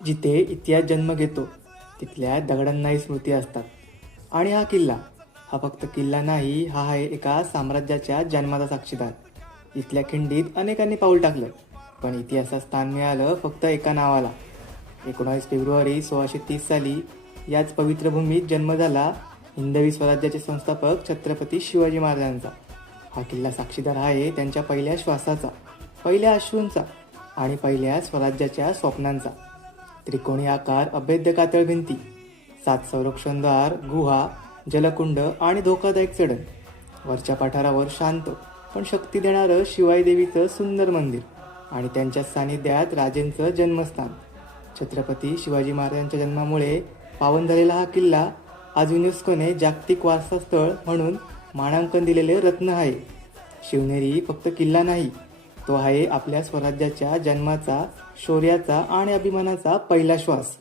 जिथे इतिहास जन्म घेतो तिथल्या दगडांनाही स्मृती असतात. आणि हा किल्ला हा फक्त किल्ला नाही, हा आहे एका साम्राज्याच्या जन्माचा साक्षीदार. इथल्या खिंडीत अनेकांनी पाऊल टाकलं, पण इतिहासात स्थान मिळालं फक्त एका नावाला. 19 फेब्रुवारी 1630 साली याच पवित्र भूमीत जन्म झाला हिंदवी स्वराज्याचे संस्थापक छत्रपती शिवाजी महाराजांचा. हा किल्ला साक्षीदार आहे त्यांच्या पहिल्या श्वासाचा, पहिल्या अश्रूंचा आणि पहिल्या स्वराज्याच्या स्वप्नांचा. त्रिकोणी आकार, अभेद्य कातळ भिंती, 7 संरक्षणद्वार, गुहा, जलकुंड आणि धोकादायक चढण. वरच्या पठारावर शांत पण शक्ती देणारं शिवाई देवीचं सुंदर मंदिर आणि त्यांच्या सानिध्यात राजेंचं जन्मस्थान. छत्रपती शिवाजी महाराजांच्या जन्मामुळे पावन झालेला हा किल्ला आज युनेस्कोने जागतिक वारसा स्थळ म्हणून मानांकन दिलेले रत्न आहे. शिवनेरी फक्त किल्ला नाही, तो आहे आपल्या स्वराज्याच्या जन्माचा, शौर्याचा आणि अभिमानाचा पहिला श्वास.